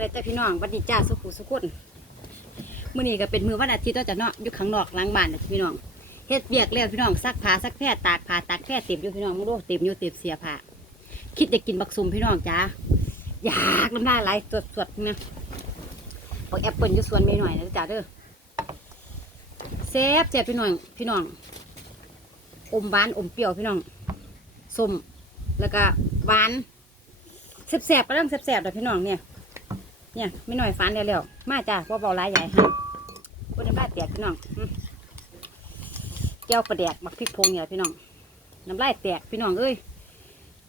เลยจ้าพี่น้องวันดีจ้าสุขุสุขุนมื้อนี้ก็เป็นมือวันอาทิตย์เนาะจ้ะเนาะอยู่ข้างนอกล้างบ้านนะพี่น้องเฮ็ดเบียกแล้วพี่น้องซักผ้าซักแพร่ตากผ้าตากแพร่เต็มอยู่พี่น้องมึงดูเต็มอยู่เต็มเสียผ้าคิดจะกินบักซุมพี่น้องจ้าอยากน้ำลายไหลสดๆนะบอกแอปเปิลอยู่สวนเมหน่อยนะจ้าเด้อแซ่บแซ่บพี่น้องพี่น้องอมหวานอมเปรี้ยวพี่น้องส้มแล้วก็หวานแซ่บๆก็เรื่องแซ่บๆเลยพี่น้องเนี่ย เนี่ยไม่หน่อยฟันเร็วๆมาจ้าว่าเบาหลายใหญ่ฮะวันนี้บ้านแตกพี่น้องอืมเจ้าประแดกบักพริกพงเนี่ยพี่น้องน้ำลายแตกพี่น้องเอ้ย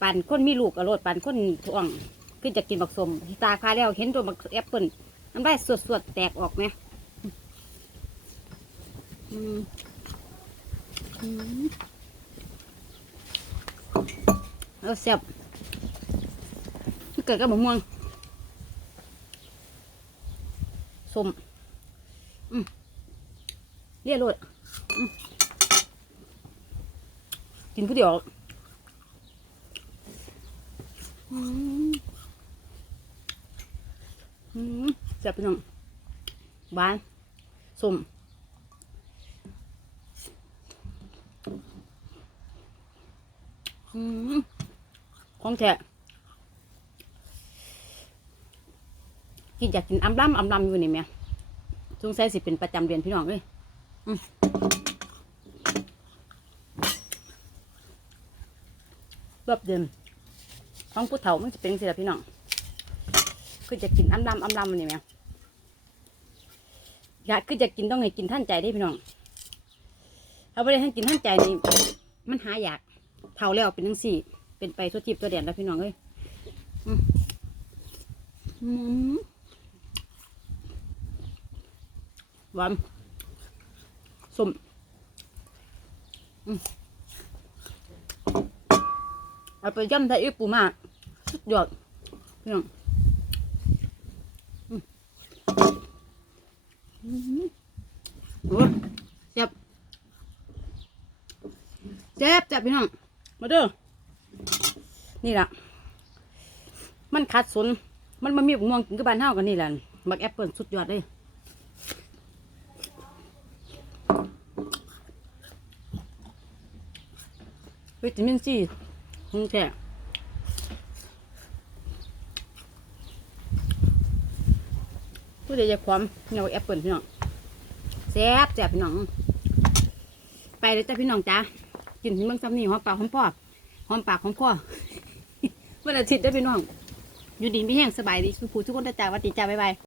ปั่นคนมีลูกอรดปั่นคนถ่วงขึ้นจะกินบักสมตาคาแล้วเห็นตัวบักแอปเปิลน้ำลายสวดๆแตกออกไหมอืมอืมเออแซ่บเกิดกับมะม่วง สมอืมเรียรดกินผู้เดียวอืมอืมแซ่บพี่น้องหวานสมของแท้ กินอยากกินอำลำอำลำอยู่นี่แม่สงสัยสิเป็นประจำเดือนพี่น้องเลยอืมรอบเดือนท้องผู้เฒ่ามันจะเป็นสิละพี่น้องคือจะกินอ้ำลำอ้ำลำมันนี่ไหมอยากคือจะกินต้องให้กินท่านใจได้พี่น้องถ้าไม่ได้ท่านกินท่านใจนี่มันหาอยากเท่าแล้วเป็นทั้งสี่ เป็นไปทั่วทิพย์ตัวเด่นแล้วพี่น้องเอ้ยอืมอืม หวานส้มอืมเอาไปย่ำไทยอีปูมากสุดยอดพี่น้องโอ้เจ็บเจ็บเจ็บพี่น้อง มาเด้อ นี่ล่ะ มันขาดสน มันมามีม่วงกินกับบ้านเฮากันนี่แหละบักแอปเปิลสุดยอดเลย วิตามินซีของแท้ผู้ใดอยากความเงาแอปเปิลพี่น้องแซ่บแซ่บพี่น้อง ไปเลยจ้าพี่น้องจ้ากินเมืองซ้ำนี่หอมปากหอมพ่อหอมปากหอมพอวันอาทิตย์ได้พี่น้อง อยู่ดีไม่แห้งสบายดีสุขูทุกคนนจ้าวัดดีจ้าบ๊ายบาย